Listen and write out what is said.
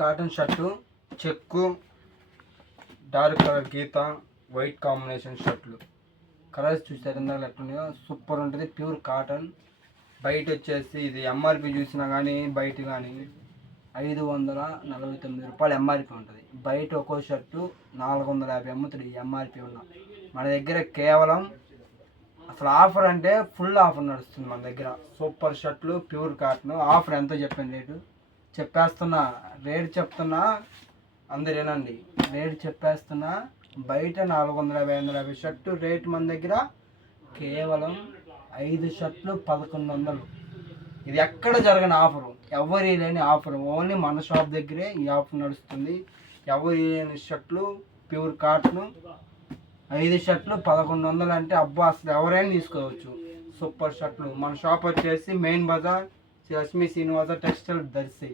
Cotton shirt, చెక్కు, dark colour గీత, white combination షర్ట్లు. Colours చూసారు ఇందాక ఎట్లున్నాయో, సూపర్ ఉంటుంది. Pure cotton. బయట వచ్చేసి ఇది ఎంఆర్పి చూసినా కానీ బయట కానీ 549 రూపాయలు ఎంఆర్పి ఉంటుంది. బయట ఒక్కో షర్టు 450 అమ్ముతుంది ఎంఆర్పి ఉన్న. మన దగ్గర కేవలం అసలు ఆఫర్ అంటే ఫుల్ ఆఫర్ నడుస్తుంది మన దగ్గర. సూపర్ షర్ట్లు, ప్యూర్ కాటన్. ఆఫర్ ఎంతో చెప్పాను రేటు చెప్పేస్తున్నా, రేటు చెప్తున్నా, అందరు వినండి. రేటు చెప్పేస్తున్నా. బయట 450 షర్టు రేటు మన దగ్గర కేవలం 5 షర్ట్లు 1100. ఇది ఎక్కడ జరగని ఆఫరు, ఎవరి లేని ఆఫర్. ఓన్లీ మన షాప్ దగ్గరే ఈ ఆఫర్ నడుస్తుంది. ఎవరి లేని షర్ట్లు ప్యూర్ కాటన్ 5 షర్ట్లు 1100 అంటే అబ్బా అసలు ఎవరైనా తీసుకోవచ్చు. సూపర్ షర్ట్లు. మన షాప్ వచ్చేసి మెయిన్ బజార్, లక్ష్మీ శ్రీనివాస టెక్స్టైల్, దర్శి.